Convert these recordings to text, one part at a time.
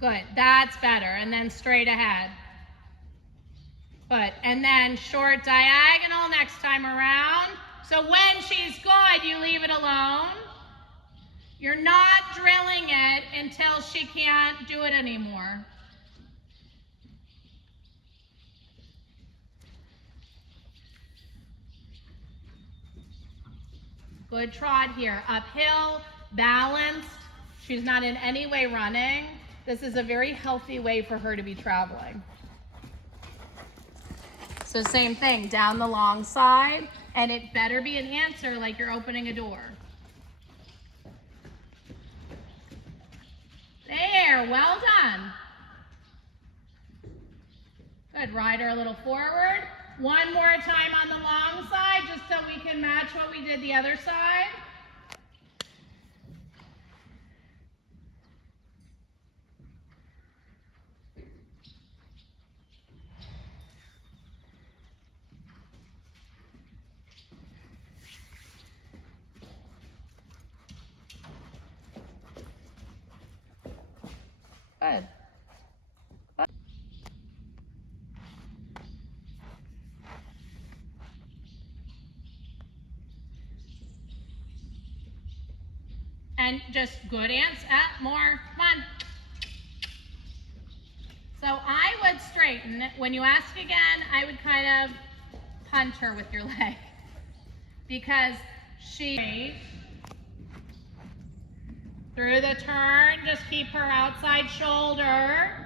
Good, that's better. And then straight ahead. Good, and then short diagonal next time around. So when she's good, you leave it alone. You're not drilling it until she can't do it anymore. Good trot here. Uphill, balanced. She's not in any way running. This is a very healthy way for her to be traveling. So same thing, down the long side, and it better be an answer like you're opening a door. There, well done. Good, ride her a little forward. One more time on the long side, just so we can match what we did the other side. Good. And just good answer. More. Come on. So I would straighten. When you ask again, I would kind of punch her with your leg. Because she, through the turn, just keep her outside shoulder.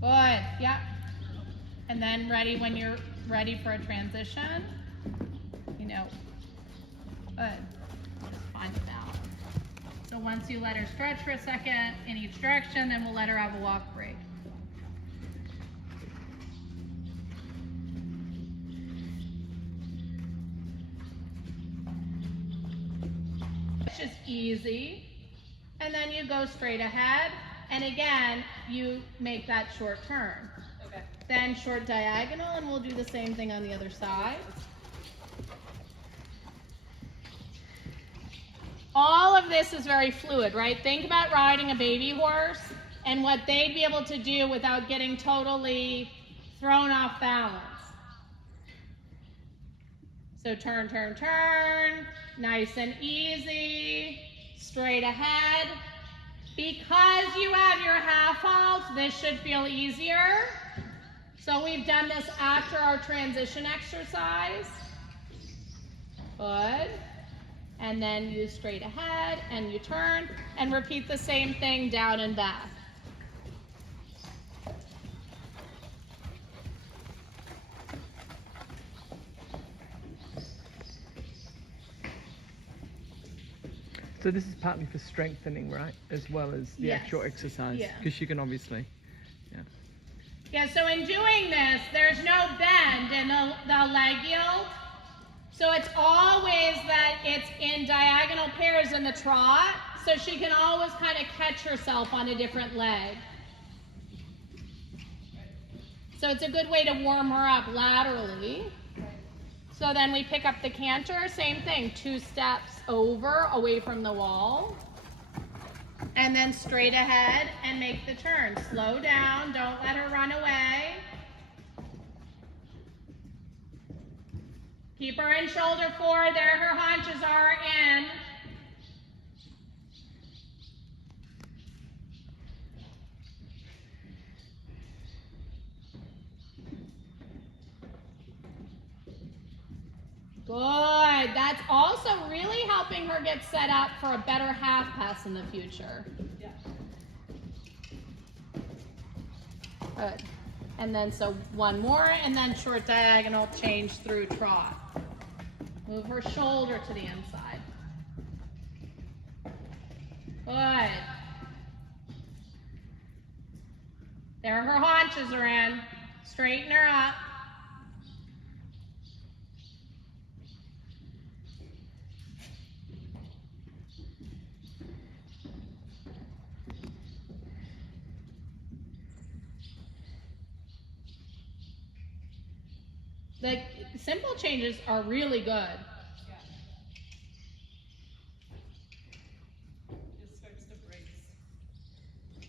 Good, yep. And then ready when you're ready for a transition. You know, good. Just find the balance. So once you let her stretch for a second in each direction, then we'll let her have a walk break. It's just easy. And then you go straight ahead. And again, you make that short turn. Okay. Then short diagonal, and we'll do the same thing on the other side. All of this is very fluid, right? Think about riding a baby horse and what they'd be able to do without getting totally thrown off balance. So turn, turn, turn, nice and easy, straight ahead. Because you have your half halt, this should feel easier. So we've done this after our transition exercise. Good. And then you straight ahead and you turn and repeat the same thing down and back. So this is partly for strengthening, right? As well as the actual exercise. Because you can obviously, Yeah, so in doing this, there's no bend in the leg yield. So it's always that it's in diagonal pairs in the trot. So she can always kind of catch herself on a different leg. So it's a good way to warm her up laterally. So then we pick up the canter, same thing, 2 steps over, away from the wall. And then straight ahead and make the turn. Slow down, don't let her run away. Keep her in shoulder forward, there her haunches are in. Good. That's also really helping her get set up for a better half pass in the future. Yeah. Good. And then so one more, and then short diagonal change through trot. Move her shoulder to the inside. Good. There her haunches are in. Straighten her up. The simple changes are really good.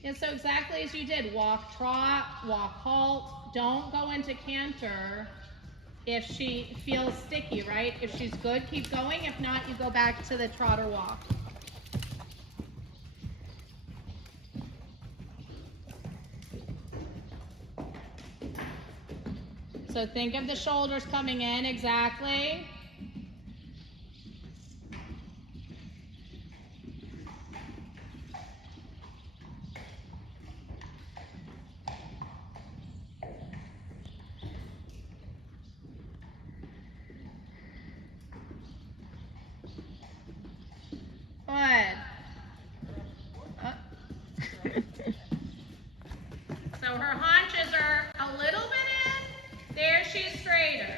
Yeah, so exactly as you did, walk, trot, walk, halt. Don't go into canter if she feels sticky, right? If she's good, keep going. If not, you go back to the trot or walk. So think of the shoulders coming in, exactly. Good. So her haunches are a little bit in. There, she's straighter.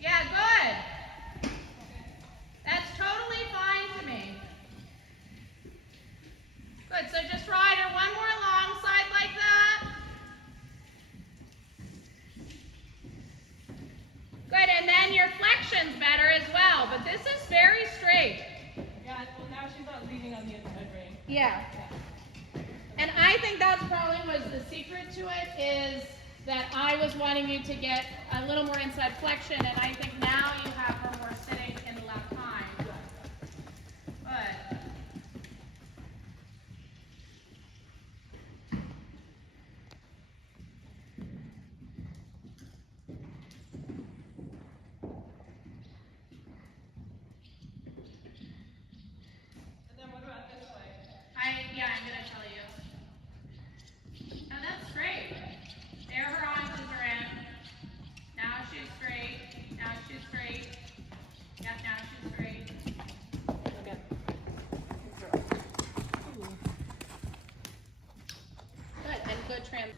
Yeah, good. That's totally fine to me. Good, so just ride her one more long side like that. Good, and then your flexion's better as well, but this is very straight. Yeah, well now she's not leaning on the inside rein. Yeah. And I think that's probably was the secret to it, is that I was wanting you to get a little more inside flexion, and I think now you have her more sitting in the left hind. Good. And then what about this way? Yeah, I'm gonna tell you. Oh, that's great. There her haunches are in. Now she's straight. Now she's straight. Yep, now she's straight. Okay. Good, and good trans.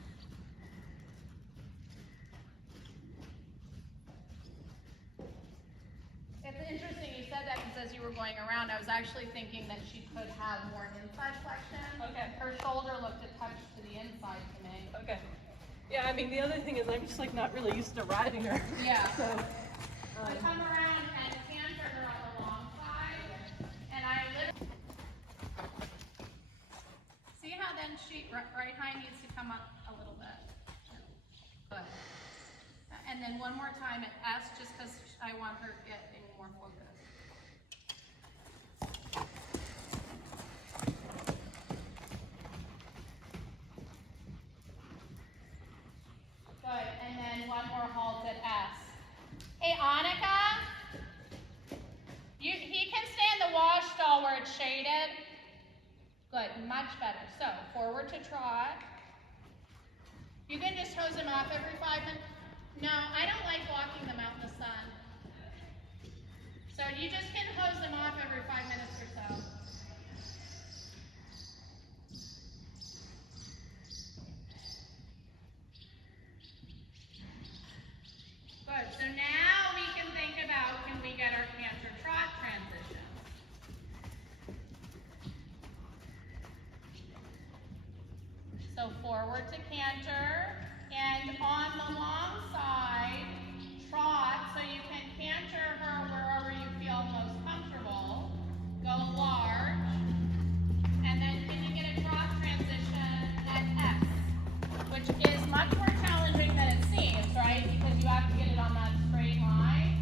It's interesting you said that, because as you were going around, I was actually thinking that she could have more inside flexion. Okay. Her shoulder looked a touch to the inside to me. Okay. Yeah, I mean the other thing is I'm just like not really used to riding her. Yeah. So I come around and canter her on the long side, and I literally see how then she right hind needs to come up a little bit. Good. And then one more time at S, just because I want her getting more focus. Good, and then one more halt at S. Hey, Annika, he can stay in the wash stall where it's shaded. Good, much better. So, forward to trot. You can just hose him off every 5 minutes. No, I don't like walking them out in the sun. So you just can hose them off every 5 minutes or so. Good, so now we can think about, can we get our canter trot transition? So forward to canter, and on the long side, trot, so you can canter her wherever you feel most comfortable. Go large, and then can you get a trot transition at S, which is much more challenging than it seems, right? Because you have to get it on that straight line.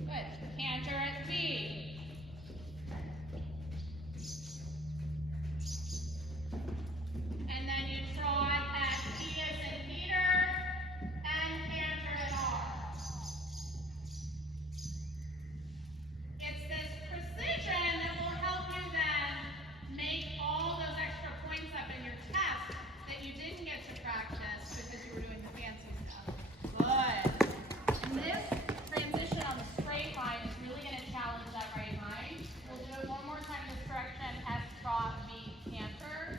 Good. Canter at B. And then you trot at P as in Peter, and canter at R. It's this precision that will help you then make all those extra points up in your test that you didn't get to practice because you were doing the fancy stuff. Good. And this transition on the straight line is really going to challenge that right hind. We'll do it one more time in this direction. S trot, B canter.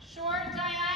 Short diagonal.